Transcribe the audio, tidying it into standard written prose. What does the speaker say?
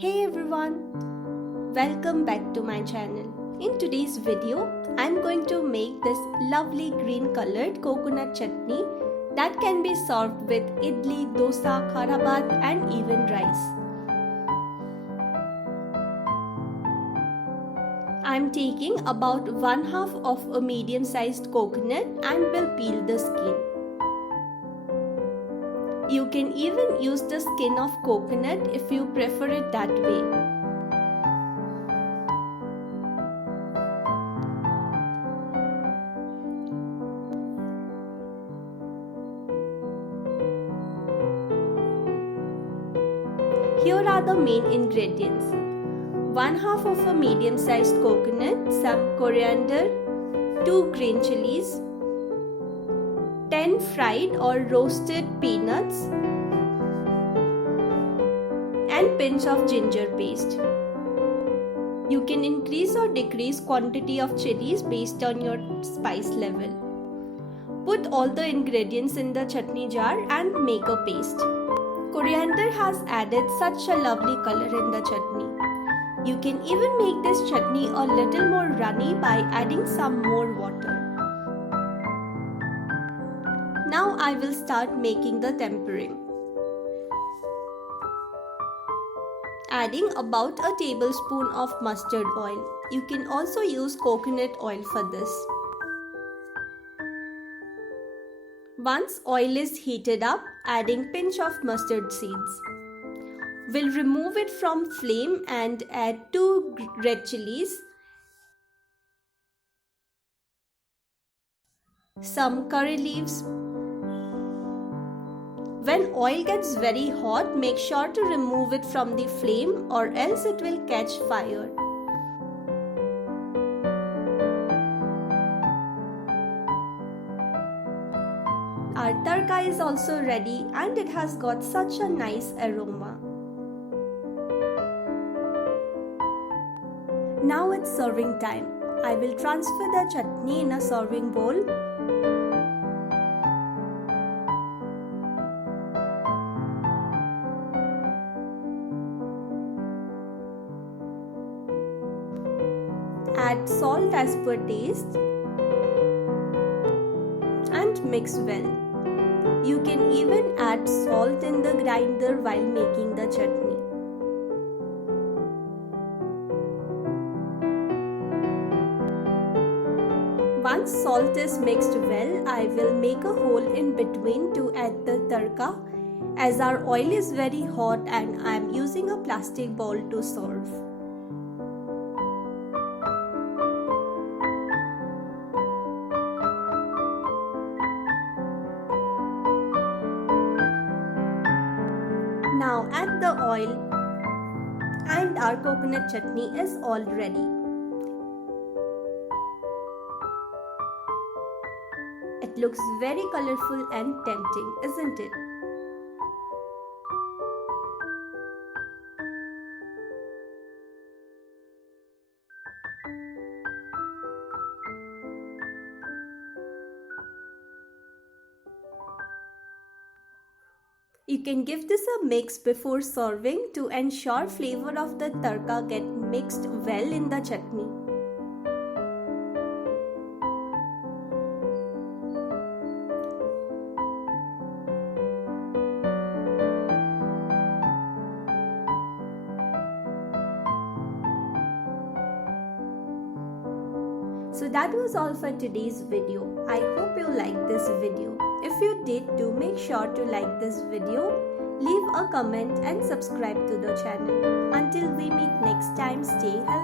Hey everyone, welcome back to my channel. In today's video, I'm going to make this lovely green colored coconut chutney that can be served with idli, dosa, khara bhat and even rice. I'm taking about 1/2 of a medium sized coconut and will peel the skin. You can even use the skin of coconut if you prefer it that way. Here are the main ingredients. 1/2 of a medium sized coconut, some coriander, 2 green chilies, 10 fried or roasted peanuts and pinch of ginger paste. You can increase or decrease quantity of chilies based on your spice level. Put all the ingredients in the chutney jar and make a paste. Coriander has added such a lovely color in the chutney. You can even make this chutney a little more runny by adding some more water. Now I will start making the tempering. Adding about a tablespoon of mustard oil. You can also use coconut oil for this. Once oil is heated up, adding pinch of mustard seeds. We'll remove it from flame and add 2 red chilies, some curry leaves. When oil gets very hot, make sure to remove it from the flame or else it will catch fire. Our tadka is also ready and it has got such a nice aroma. Now it's serving time. I will transfer the chutney in a serving bowl. Add salt as per taste and mix well. You can even add salt in the grinder while making the chutney. Once salt is mixed well, I will make a hole in between to add the tadka as our oil is very hot and I am using a plastic bowl to serve. Now add the oil and our coconut chutney is all ready. It looks very colorful and tempting, isn't it? You can give this a mix before serving to ensure flavor of the tadka get mixed well in the chutney. So that was all for today's video. I hope you liked this video. If you did, do make sure to like this video, leave a comment and subscribe to the channel. Until we meet next time, stay healthy.